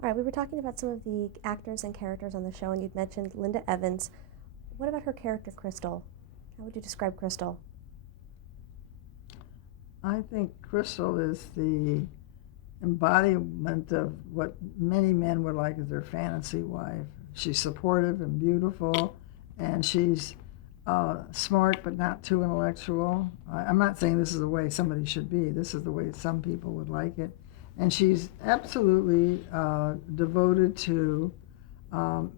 All right, we were talking about some of the actors and characters on the show, and you'd mentioned Linda Evans. What about her character, Crystal? How would you describe Crystal? I think Crystal is the embodiment of what many men would like as their fantasy wife. She's supportive and beautiful, and she's smart but not too intellectual. I'm not saying this is the way somebody should be. This is the way some people would like it. And she's absolutely devoted to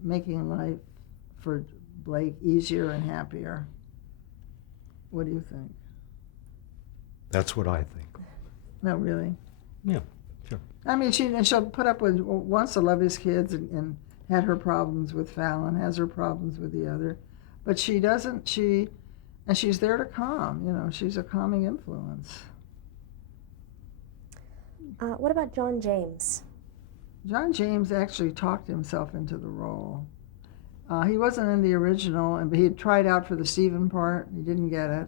making life for Blake easier and happier. What do you think? That's what I think. No, really. Yeah, sure. I mean, she'll put up with, wants to love his kids, and had her problems with Fallon, has her problems with the other, but she doesn't. And she's there to calm. She's a calming influence. What about John James? John James actually talked himself into the role. He wasn't in the original, but he had tried out for the Stephen part. He didn't get it,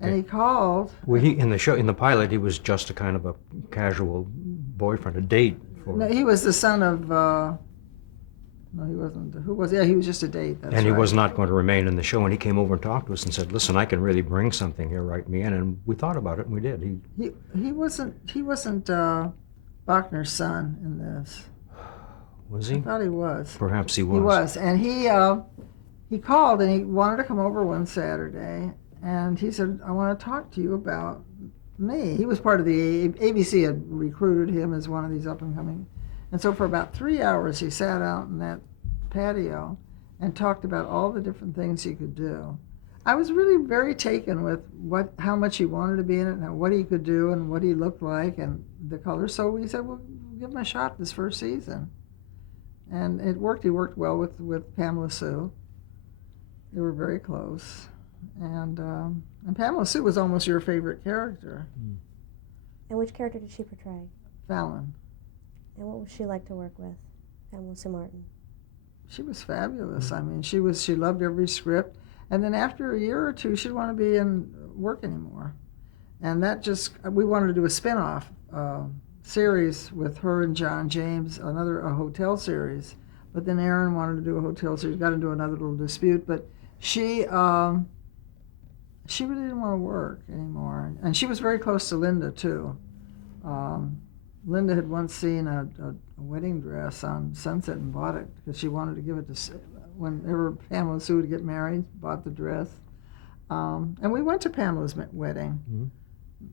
and he called. Well, in the pilot, he was just a kind of a casual boyfriend, a date for. No, he was the son of. No, he wasn't. Who was? Yeah, he was just a date. That's and he right. was not going to remain in the show. And he came over and talked to us and said, "Listen, I can really bring something here. Write me in." And we thought about it, and we did. He wasn't Bachner's son in this. Was he? I thought he was. Perhaps he was. He was, and he called and he wanted to come over one Saturday, and he said, "I want to talk to you about me." He was part of the ABC had recruited him as one of these up and coming, and so for about 3 hours he sat out in that patio and talked about all the different things he could do. I was really very taken with how much he wanted to be in it, and what he could do, and what he looked like, and the colors. So we said, "Well, give him a shot this first season." And it worked. He worked well with Pamela Sue. They were very close. And Pamela Sue was almost your favorite character. And which character did she portray? Fallon. And what was she like to work with, Pamela Sue Martin? She was fabulous. I mean, she loved every script. And then after a year or two, she didn't want to be in work anymore. And we wanted to do a spin-off series with her and John James, a hotel series. But then Aaron wanted to do a hotel series, got into another little dispute. But she really didn't want to work anymore. And she was very close to Linda, too. Linda had once seen a wedding dress on Sunset and bought it because she wanted to give it to, whenever Pamela Sue would get married, bought the dress. And we went to Pamela's wedding. Mm-hmm.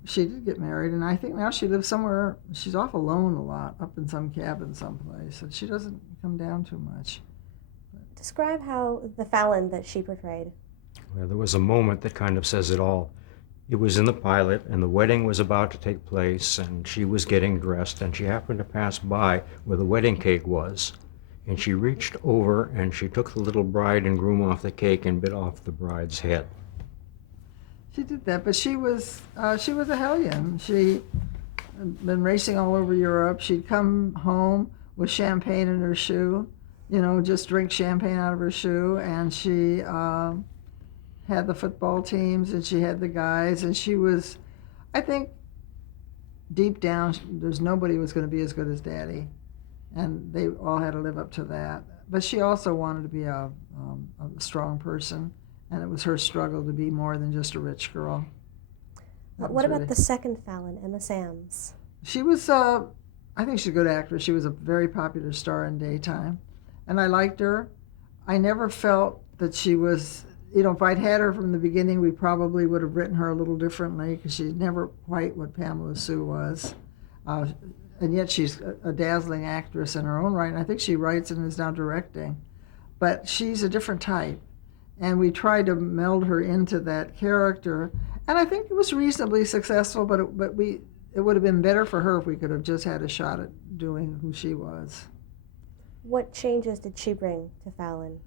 She did get married, and I think now she lives somewhere. She's off alone a lot, up in some cabin someplace, and she doesn't come down too much. Describe how the Fallon that she portrayed. Well, there was a moment that kind of says it all. It was in the pilot, and the wedding was about to take place, and she was getting dressed, and she happened to pass by where the wedding cake was, and she reached over and she took the little bride and groom off the cake and bit off the bride's head. She did that, but she was a hellion. She had been racing all over Europe. She'd come home with champagne in her shoe, just drink champagne out of her shoe, and she had the football teams, and she had the guys, and she was, I think, deep down, there's nobody who was going to be as good as Daddy, and they all had to live up to that. But she also wanted to be a strong person. And it was her struggle to be more than just a rich girl. What about the second Fallon, Emma Samms? She was, I think she's a good actress. She was a very popular star in daytime. And I liked her. I never felt that she was, if I'd had her from the beginning, we probably would have written her a little differently because she's never quite what Pamela Sue was. And yet she's a dazzling actress in her own right. And I think she writes and is now directing. But she's a different type. And we tried to meld her into that character, and I think it was reasonably successful. But it would have been better for her if we could have just had a shot at doing who she was. What changes did she bring to Fallon?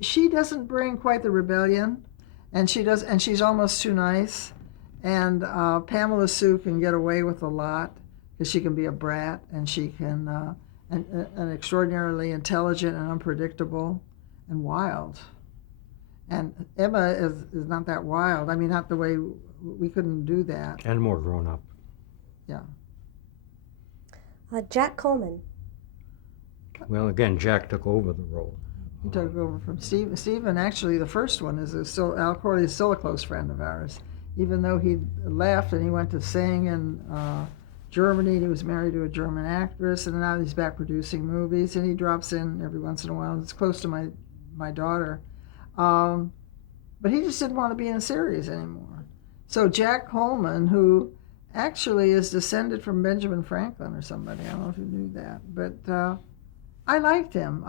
She doesn't bring quite the rebellion, and she's almost too nice. And Pamela Sue can get away with a lot because she can be a brat, and she can and extraordinarily intelligent and unpredictable. And wild. And Emma is not that wild. I mean, not the way we couldn't do that. And more grown up. Yeah. Jack Coleman. Well, again, Jack took over the role. He took over from Steve. Stephen, actually, the first one Al Corley is still a close friend of ours. Even though he left and he went to sing in Germany, he was married to a German actress, and now he's back producing movies, and he drops in every once in a while. It's close to my daughter. But he just didn't want to be in a series anymore. So Jack Coleman, who actually is descended from Benjamin Franklin or somebody, I don't know if you knew that, but I liked him.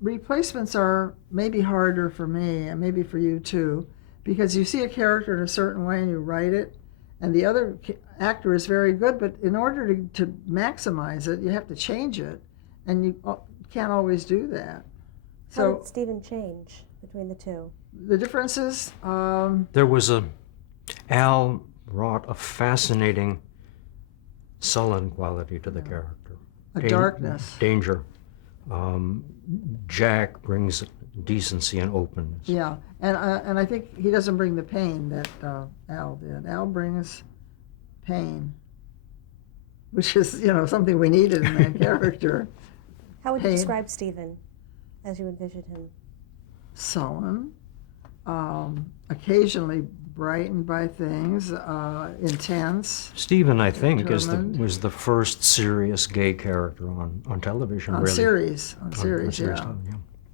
Replacements are maybe harder for me, and maybe for you too, because you see a character in a certain way and you write it, and the other actor is very good, but in order to maximize it, you have to change it, and you can't always do that. How did Stephen change between the two? The differences? There was Al brought a fascinating sullen quality to the character. Darkness. Danger. Jack brings decency and openness. Yeah, and I think he doesn't bring the pain that Al did. Al brings pain, which is, something we needed in that character. How would you describe Stephen as you envisioned him? Sullen, occasionally brightened by things, intense. Stephen, I think, determined. was the first serious gay character on television. On really. series, Yeah.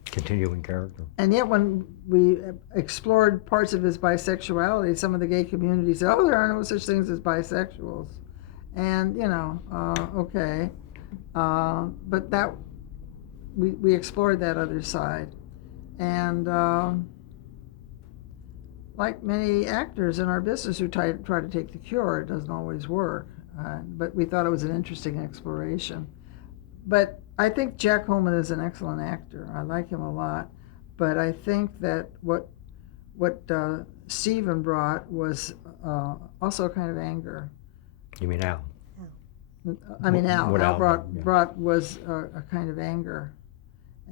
Continuing character. And yet when we explored parts of his bisexuality, some of the gay community said, oh, there are no such things as bisexuals. And, okay. But that we explored that other side. And like many actors in our business who try to take the cure, it doesn't always work. But we thought it was an interesting exploration. But I think Jack Coleman is an excellent actor. I like him a lot. But I think that what Stephen brought was also a kind of anger. You mean Al? I mean, Al. What Al yeah. brought was a kind of anger,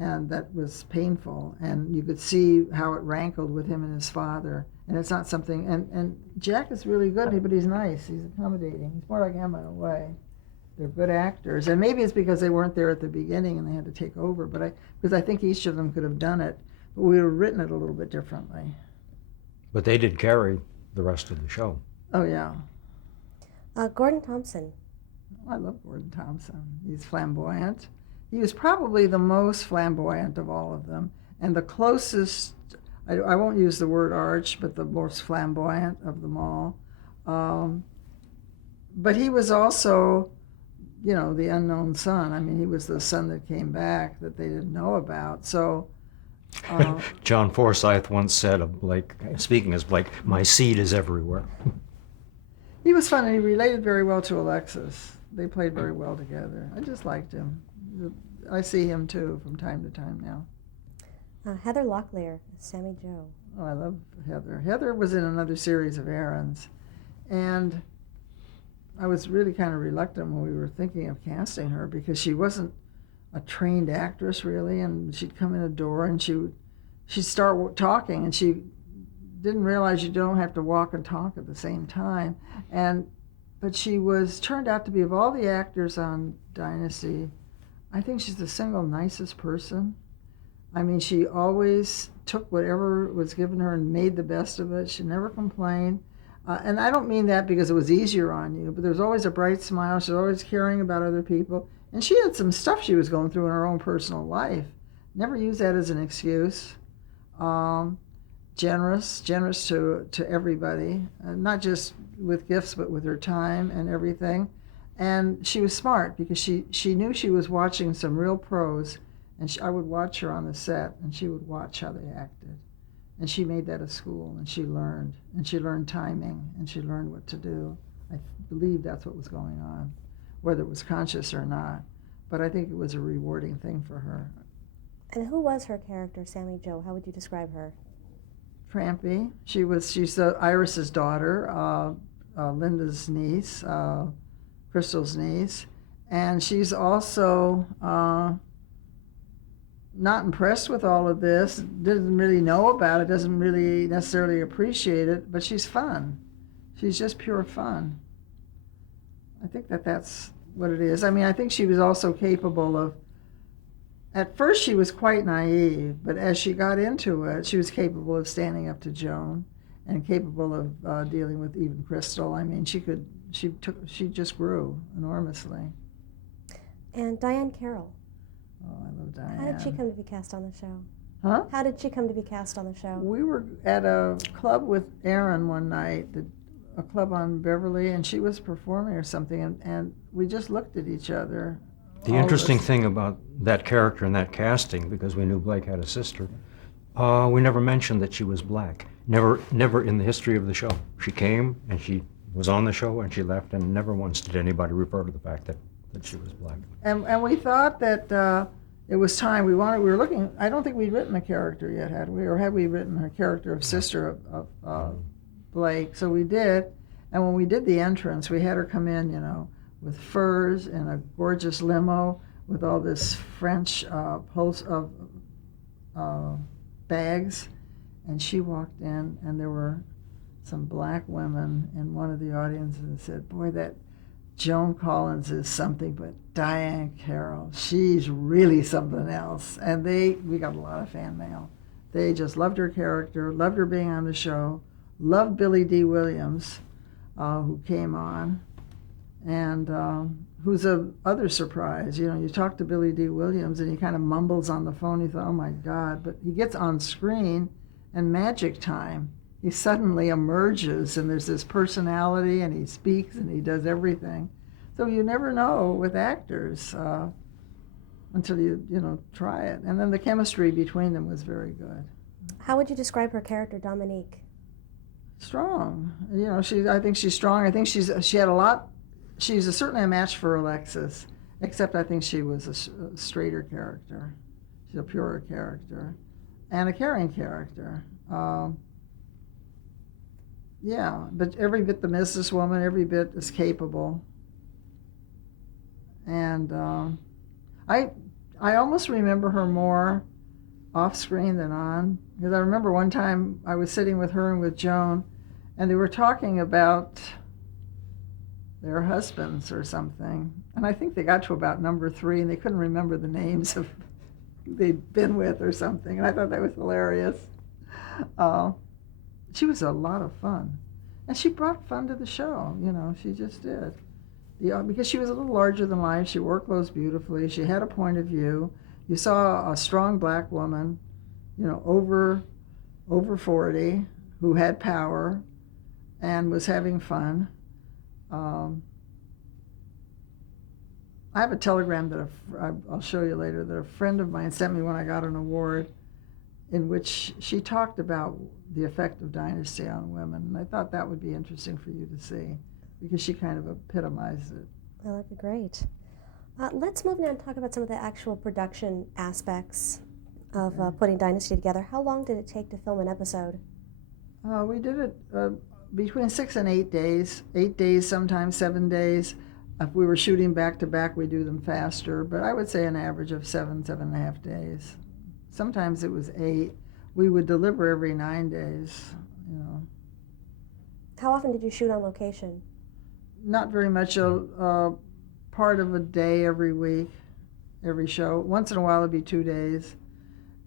and that was painful. And you could see how it rankled with him and his father. And it's not something. And Jack is really good, but he's nice. He's accommodating. He's more like Emma in a way. They're good actors, and maybe it's because they weren't there at the beginning and they had to take over. Because I think each of them could have done it, but we would have written it a little bit differently. But they did carry the rest of the show. Oh yeah. Gordon Thompson. I love Gordon Thompson. He's flamboyant. He was probably the most flamboyant of all of them, and the closest. I won't use the word arch, but the most flamboyant of them all. But he was also, the unknown son. I mean, he was the son that came back that they didn't know about. So, John Forsythe once said of Blake, speaking as Blake, my seed is everywhere. He was fun, and he related very well to Alexis. They played very well together. I just liked him. I see him too from time to time now. Heather Locklear, Sammy Joe. Oh, I love Heather. Heather was in another series of errands, and I was really kind of reluctant when we were thinking of casting her because she wasn't a trained actress really, and she'd come in the door and she'd start talking, and she didn't realize you don't have to walk and talk at the same time. But she turned out to be, of all the actors on Dynasty, I think she's the single nicest person. I mean, she always took whatever was given her and made the best of it. She never complained. And I don't mean that because it was easier on you, but there was always a bright smile. She was always caring about other people. And she had some stuff she was going through in her own personal life. Never used that as an excuse. Generous to everybody, not just with gifts, but with her time and everything. And she was smart because she knew she was watching some real pros, and I would watch her on the set, and she would watch how they acted. And she made that a school, and she learned timing, and she learned what to do. I believe that's what was going on, whether it was conscious or not. But I think it was a rewarding thing for her. And who was her character, Sammy Joe? How would you describe her? Trampy. She's Iris's daughter, Linda's niece, Crystal's niece, and she's also not impressed with all of this, doesn't really know about it, doesn't really necessarily appreciate it, but she's fun. She's just pure fun. I think that's what it is. I mean, I think she was also capable of, at first she was quite naive, but as she got into it, she was capable of standing up to Joan and capable of dealing with even Crystal. I mean, she just grew enormously. And Diane Carroll. Oh, I love Diane. How did she come to be cast on the show? Huh? How did she come to be cast on the show? We were at a club with Erin one night, a club on Beverly, and she was performing or something, and we just looked at each other. The interesting thing about that character and that casting, because we knew Blake had a sister, we never mentioned that she was black. Never in the history of the show. She came and she was on the show and she left, and never once did anybody refer to the fact that she was black. And we thought that it was time. We were looking. I don't think we'd written a character yet, had we? Or had we written a character of sister of Blake? So we did. And when we did the entrance, we had her come in, with furs and a gorgeous limo with all this French bags. And she walked in, and there were some black women in one of the audiences and said, "Boy, that Joan Collins is something, but Diane Carroll, she's really something else." And we got a lot of fan mail. They just loved her character, loved her being on the show, loved Billy D. Williams, who came on, and who's a other surprise. You talk to Billy D. Williams, and he kind of mumbles on the phone. You thought, oh my God, but he gets on screen, and magic time. He suddenly emerges, and there's this personality, and he speaks, and he does everything. So you never know with actors until you try it. And then the chemistry between them was very good. How would you describe her character, Dominique? Strong. I think she's strong. I think she had a lot. She's certainly a match for Alexis, except I think she was a straighter character. She's a purer character, and a caring character. Yeah, but every bit the businesswoman, every bit as capable. And I almost remember her more off screen than on, because I remember one time I was sitting with her and with Joan, and they were talking about their husbands or something, and I think they got to about number 3, and they couldn't remember the names of who they'd been with or something, and I thought that was hilarious. She was a lot of fun, and she brought fun to the show. She just did. Because she was a little larger than life. She wore clothes beautifully. She had a point of view. You saw a strong black woman, over 40, who had power and was having fun. I have a telegram that I'll show you later that a friend of mine sent me when I got an award, in which she talked about the effect of Dynasty on women. And I thought that would be interesting for you to see, because she kind of epitomized it. Well, that'd be great. Let's move now and talk about some of the actual production aspects of putting Dynasty together. How long did it take to film an episode? We did it between 6 and 8 days. 8 days, sometimes 7 days. If we were shooting back to back, we do them faster, but I would say an average of 7.5 days. Sometimes it was 8. We would deliver every 9 days, How often did you shoot on location? Not very much. A part of a day every week, every show. Once in a while it'd be 2 days.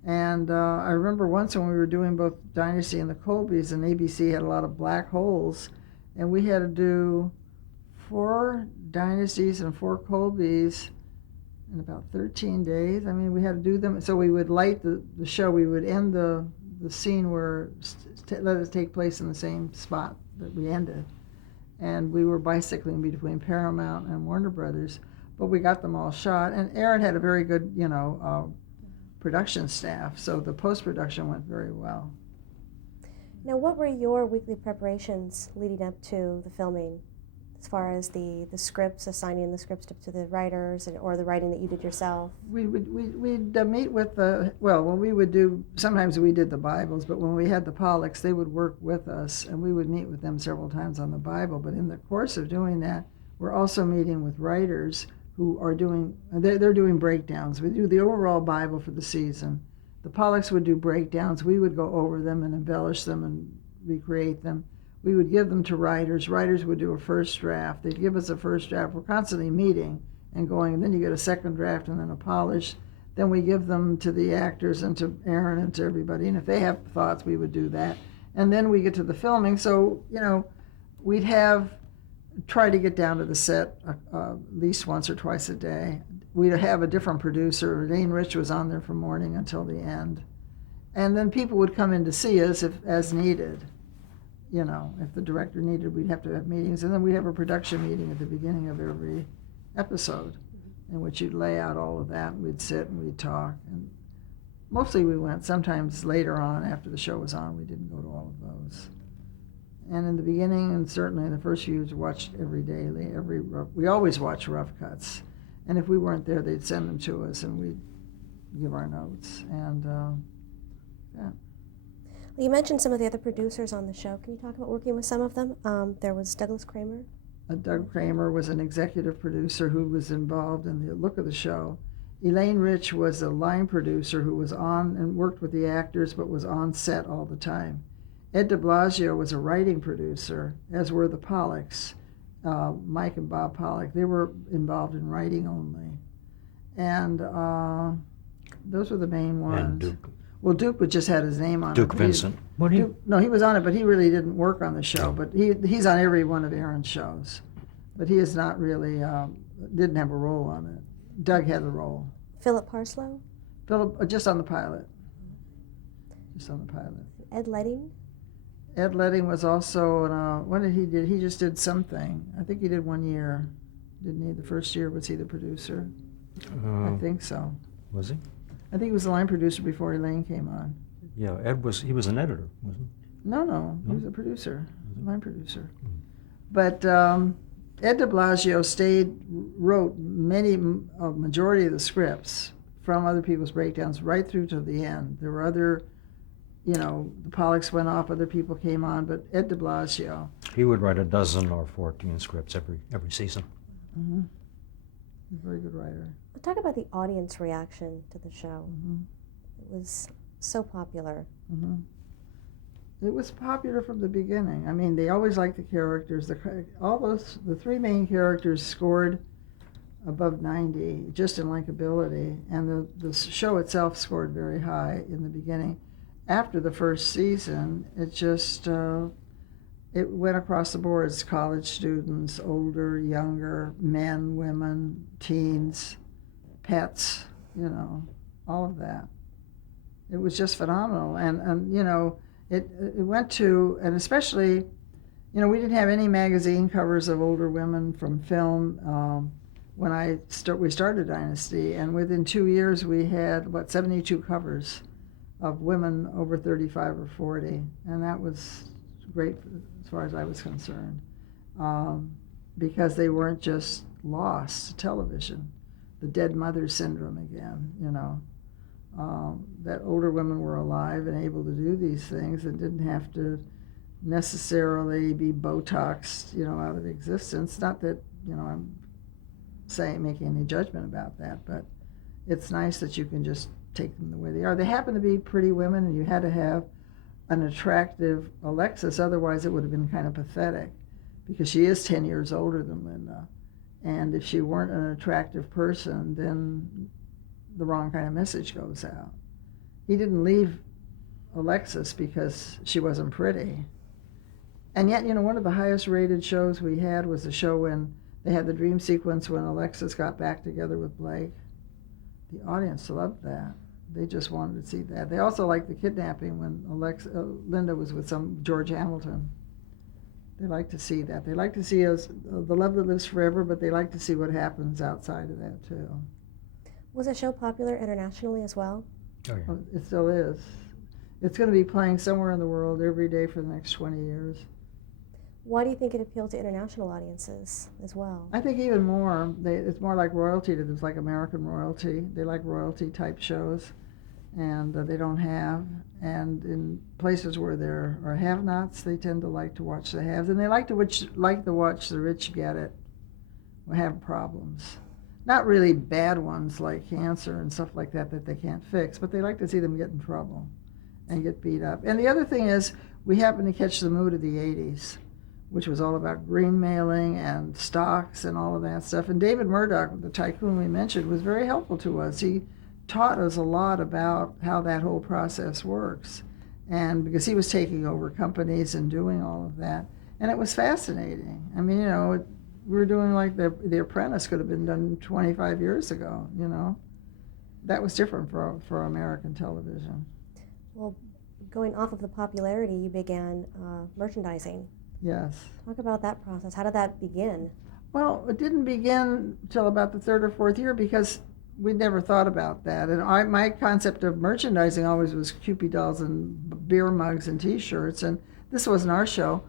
And I remember once when we were doing both Dynasty and the Colbys, and ABC had a lot of black holes, and we had to do 4 Dynasties and 4 Colbys in about 13 days. I mean, we had to do them. So we would light the show. We would end the scene where let it take place in the same spot that we ended. And we were bicycling between Paramount and Warner Brothers, but we got them all shot. And Erin had a very good, production staff, so the post-production went very well. Now, what were your weekly preparations leading up to the filming, as far as the scripts, assigning the scripts to the writers, or the writing that you did yourself? We'd meet with when we would do, sometimes we did the Bibles, but when we had the Pollocks, they would work with us, and we would meet with them several times on the Bible. But in the course of doing that, we're also meeting with writers who are they're doing breakdowns. We do the overall Bible for the season. The Pollocks would do breakdowns. We would go over them and embellish them and recreate them. we would give them to writers. Writers would do a first draft. They'd give us a first draft. We're constantly meeting and going, and then you get a second draft and then a polish. Then we give them to the actors and to Aaron and to everybody. And if they have thoughts, we would do that. And then we get to the filming. So, we'd try to get down to the set at least once or twice a day. We'd have a different producer. Elaine Rich was on there from morning until the end. And then people would come in to see us as needed. If the director needed, we'd have to have meetings. And then we'd have a production meeting at the beginning of every episode in which you'd lay out all of that, and we'd sit and we'd talk. And mostly we went. Sometimes later on, after the show was on, we didn't go to all of those. And in the beginning, and certainly in the first few years, we watched every daily. We always watched rough cuts. And if we weren't there, they'd send them to us, and we'd give our notes. And yeah. Well, you mentioned some of the other producers on the show. Can you talk about working with some of them? There was Douglas Kramer. Doug Kramer was an executive producer who was involved in the look of the show. Elaine Rich was a line producer who was on and worked with the actors but was on set all the time. Ed de Blasio was a writing producer, as were the Pollocks, Mike and Bob Pollock. They were involved in writing only. And those were the main ones. And Duke. Well, Duke just had his name on it. Duke Vincent. No, he was on it, but he really didn't work on the show. But he's on every one of Aaron's shows. But he is not really, didn't have a role on it. Doug had the role. Philip Parslow? Philip, just on the pilot. Just on the pilot. Ed Letting? Ed Letting was also, what did he do? He just did something. I think he did 1 year. Didn't he? The first year, was he the producer? I think so. Was he? I think he was the line producer before Elaine came on. Yeah, he was an editor, wasn't he? No, he was a producer, line producer. But Ed de Blasio wrote majority of the scripts from other people's breakdowns right through to the end. There were other, the Pollocks went off, other people came on, but Ed de Blasio. He would write 12 or 14 scripts every season. Mm-hmm. He's a very good writer. Talk about the audience reaction to the show. Mm-hmm. It was so popular. Mm-hmm. It was popular from the beginning. I mean, they always liked the characters. The three main characters scored above 90, just in likability, and the show itself scored very high in the beginning. After the first season, it just it went across the boards: college students, older, younger, men, women, teens, pets, all of that. It was just phenomenal, and it went to, and especially, we didn't have any magazine covers of older women from film when we started Dynasty, and within 2 years we had 72 covers of women over 35 or 40, and that was great as far as I was concerned, because they weren't just lost to television. The dead mother syndrome again, that older women were alive and able to do these things and didn't have to necessarily be Botoxed, out of existence. Not that, I'm making any judgment about that, but it's nice that you can just take them the way they are. They happen to be pretty women, and you had to have an attractive Alexis, otherwise it would have been kind of pathetic, because she is 10 years older than Linda. And if she weren't an attractive person, then the wrong kind of message goes out. He didn't leave Alexis because she wasn't pretty. And yet, one of the highest rated shows we had was the show when they had the dream sequence when Alexis got back together with Blake. The audience loved that. They just wanted to see that. They also liked the kidnapping when Linda was with some George Hamilton. They like to see that. They like to see the love that lives forever, but they like to see what happens outside of that, too. Was the show popular internationally as well? Oh, yeah. It still is. It's going to be playing somewhere in the world every day for the next 20 years. Why do you think it appealed to international audiences as well? I think even more. It's more like royalty to them. It's like American royalty. They like royalty-type shows, and they don't have. And in places where there are have-nots, they tend to like to watch the haves, and they like to watch the rich get it, or have problems. Not really bad ones like cancer and stuff like that they can't fix, but they like to see them get in trouble and get beat up. And the other thing is, we happened to catch the mood of the 80s, which was all about green mailing and stocks and all of that stuff. And David Murdoch, the tycoon we mentioned, was very helpful to us. He taught us a lot about how that whole process works. And because he was taking over companies and doing all of that. And it was fascinating. I mean, we were doing like the Apprentice could have been done 25 years ago, That was different for American television. Well, going off of the popularity, you began merchandising. Yes. Talk about that process. How did that begin? Well, it didn't begin till about the third or fourth year because we never thought about that. And my concept of merchandising always was Cupid dolls and beer mugs and T-shirts, and this wasn't our show.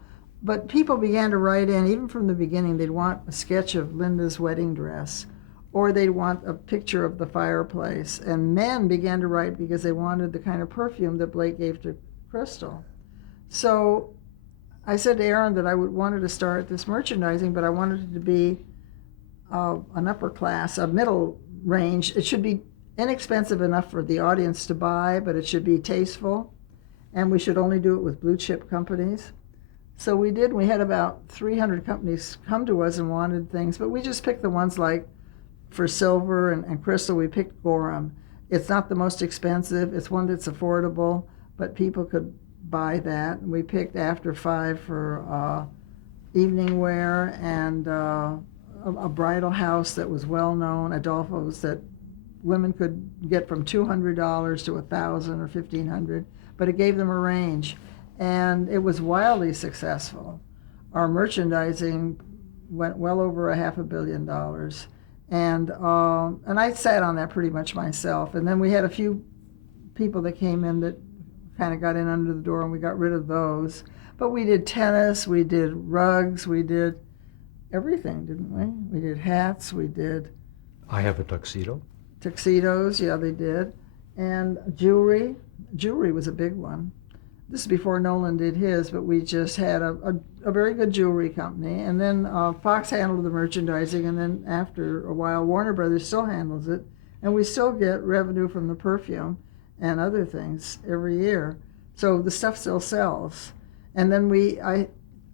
But people began to write in, even from the beginning, they'd want a sketch of Linda's wedding dress, or they'd want a picture of the fireplace. And men began to write because they wanted the kind of perfume that Blake gave to Crystal. So I said to Aaron that I wanted to start this merchandising, but I wanted it to be an upper class, a middle range. It should be inexpensive enough for the audience to buy, but it should be tasteful, and we should only do it with blue chip companies. So we did. We had about 300 companies come to us and wanted things, but we just picked the ones like for silver and crystal, we picked Gorham. It's not the most expensive. It's one that's affordable, but people could buy that. We picked After 5 for evening wear, and a bridal house that was well known, Adolfo's, that women could get from $200 to $1,000 or $1,500, but it gave them a range. And it was wildly successful. Our merchandising went well over $500 million. And I sat on that pretty much myself. And then we had a few people that came in that kind of got in under the door, and we got rid of those. But we did tennis, we did rugs, we did everything, didn't we? We did hats, we did I have a tuxedo. tuxedos, yeah, they did. And jewelry. Jewelry was a big one. This is before Nolan did his, but we just had a very good jewelry company. And then Fox handled the merchandising, and then after a while, Warner Brothers still handles it. And we still get revenue from the perfume and other things every year. So the stuff still sells. And then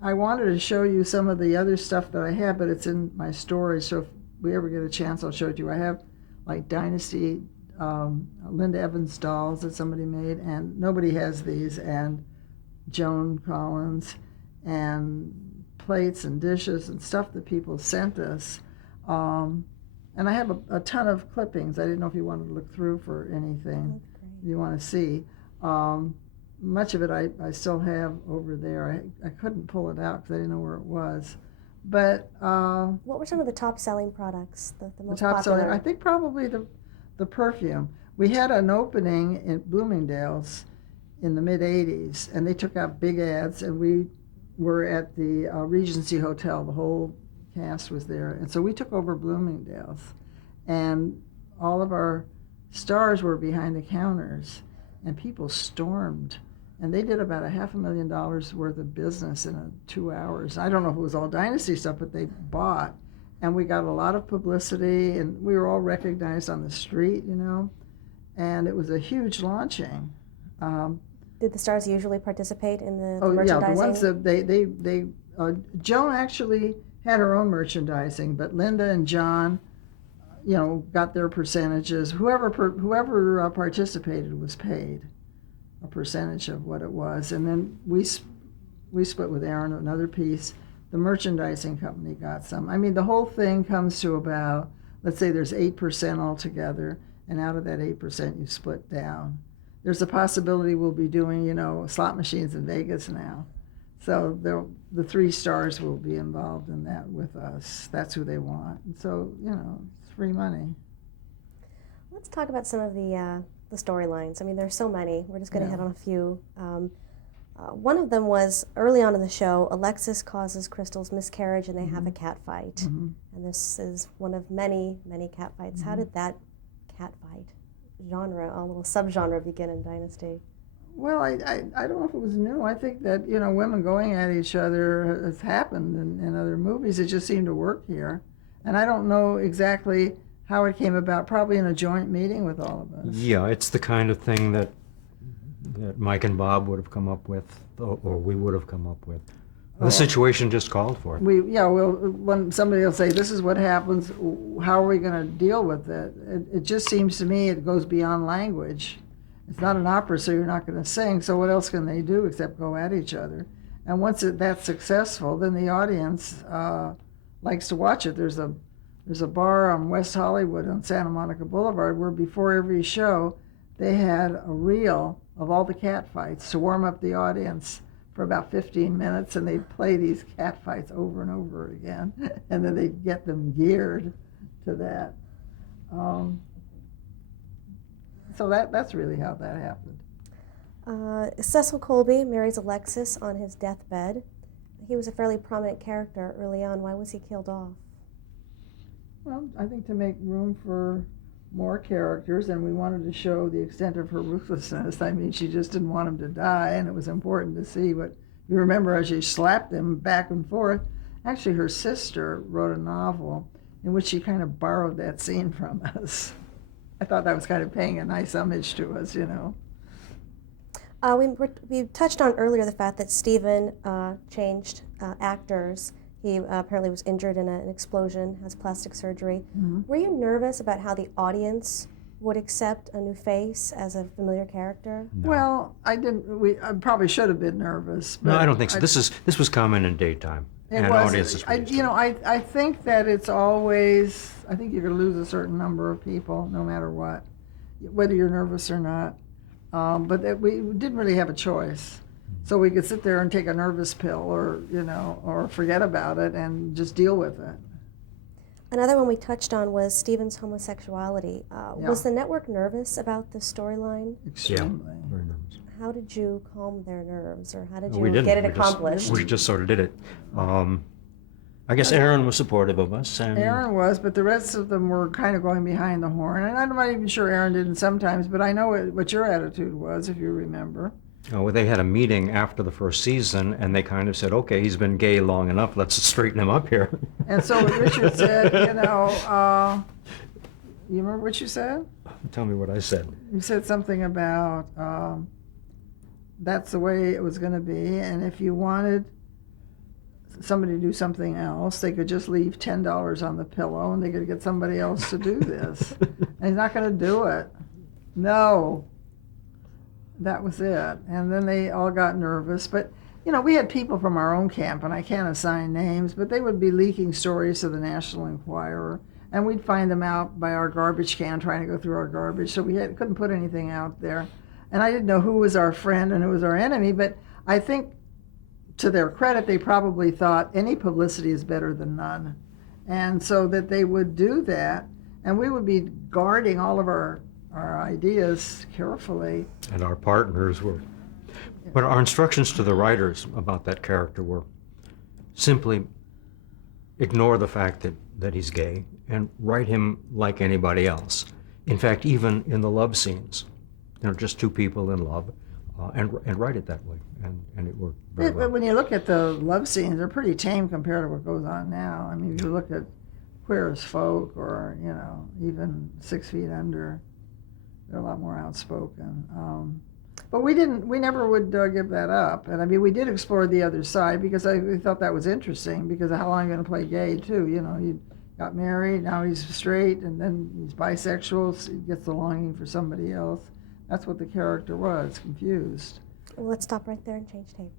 I wanted to show you some of the other stuff that I have, but it's in my storage. So if we ever get a chance, I'll show it to you. I have like Dynasty Linda Evans dolls that somebody made, and nobody has these, and Joan Collins, and plates and dishes and stuff that people sent us. And I have a ton of clippings. I didn't know if you wanted to look through for anything you want to see. Much of it I still have over there. I couldn't pull it out because I didn't know where it was. But what were some of the top selling products, the most top popular? selling, I think probably the perfume. We had an opening in Bloomingdale's in the mid-'80s, and they took out big ads, and we were at the Regency Hotel. The whole cast was there. And so we took over Bloomingdale's, and all of our stars were behind the counters, and people stormed. And they did about $500,000 worth of business in 2 hours. I don't know if it was all Dynasty stuff, but they bought. And we got a lot of publicity, and we were all recognized on the street, and it was a huge launching. Did the stars usually participate in the Oh, merchandising? yeah, the ones that Joan actually had her own merchandising, but Linda and John, got their percentages. Whoever participated was paid a percentage of what it was. And then we split with Aaron another piece. The merchandising company got some. I mean, the whole thing comes to about, let's say there's 8% altogether, and out of that 8% you split down. There's a possibility we'll be doing, slot machines in Vegas now. So the 3 stars will be involved in that with us. That's who they want. And so, it's free money. Let's talk about some of the storylines. I mean, there's so many. We're just going to hit on a few. One of them was early on in the show, Alexis causes Crystal's miscarriage, and they have a cat fight. Mm-hmm. And this is one of many, many cat fights. Mm-hmm. How did that cat fight genre, a little subgenre, begin in Dynasty? Well, I don't know if it was new. I think that, women going at each other has happened in other movies. It just seemed to work here. And I don't know exactly how it came about, probably in a joint meeting with all of us. Yeah, it's the kind of thing that that Mike and Bob would have come up with, or we would have come up with. The situation just called for it. Well, when somebody will say, this is what happens, how are we going to deal with it? It just seems to me it goes beyond language. It's not an opera, so you're not going to sing, so what else can they do except go at each other? And once that's successful, then the audience likes to watch it. There's a bar on West Hollywood on Santa Monica Boulevard where before every show, they had a reel of all the cat fights to warm up the audience for about 15 minutes, and they'd play these cat fights over and over again, and then they'd get them geared to that. So that's really how that happened. Cecil Colby marries Alexis on his deathbed. He was a fairly prominent character early on. Why was he killed off? Well, I think to make room for more characters, and we wanted to show the extent of her ruthlessness. I mean, she just didn't want him to die, and it was important to see what you remember as she slapped him back and forth. Actually, her sister wrote a novel in which she kind of borrowed that scene from us. I thought that was kind of paying a nice homage to us, you know. We touched on earlier the fact that Stephen changed actors. He apparently was injured in an explosion, has plastic surgery. Mm-hmm. Were you nervous about how the audience would accept a new face as a familiar character? No. Well, I didn't. I probably should have been nervous. But no, I don't think so. This was common in daytime. It was. I think that it's always. I think you're going to lose a certain number of people, no matter what, whether you're nervous or not. But we didn't really have a choice. So we could sit there and take a nervous pill or forget about it and just deal with it. Another one we touched on was Stephen's homosexuality. Was the network nervous about the storyline? Extremely. Yeah, very nervous. How did you calm their nerves, or how did We you didn't. get it accomplished? We just sort of did it. I guess Aaron was supportive of us. And Aaron was, but the rest of them were kind of going behind the horn. And I'm not even sure Aaron didn't sometimes, but I know what your attitude was, if you remember. well, they had a meeting after the first season, and they kind of said, okay, he's been gay long enough, let's straighten him up here. And so Richard said, you remember what you said? Tell me what I said. You said something about that's the way it was going to be, and if you wanted somebody to do something else, they could just leave $10 on the pillow, and they could get somebody else to do this. And he's not going to do it. No. That was it. And then they all got nervous. But, we had people from our own camp, and I can't assign names, but they would be leaking stories to the National Enquirer, and we'd find them out by our garbage can trying to go through our garbage, so we couldn't put anything out there. And I didn't know who was our friend and who was our enemy, but I think, to their credit, they probably thought any publicity is better than none. And so that they would do that, and we would be guarding all of our ideas carefully. And our partners were. But our instructions to the writers about that character were simply ignore the fact that he's gay and write him like anybody else. In fact, even in the love scenes, just two people in love, and write it that way. And it worked very well. When you look at the love scenes, they're pretty tame compared to what goes on now. I mean, if you look at Queer as Folk or, even 6 Feet Under, they're a lot more outspoken. But we never would give that up. And I mean, we did explore the other side because we thought that was interesting, because how long are you going to play gay too? He got married, now he's straight, and then he's bisexual, so he gets the longing for somebody else. That's what the character was, confused. Well, let's stop right there and change tape.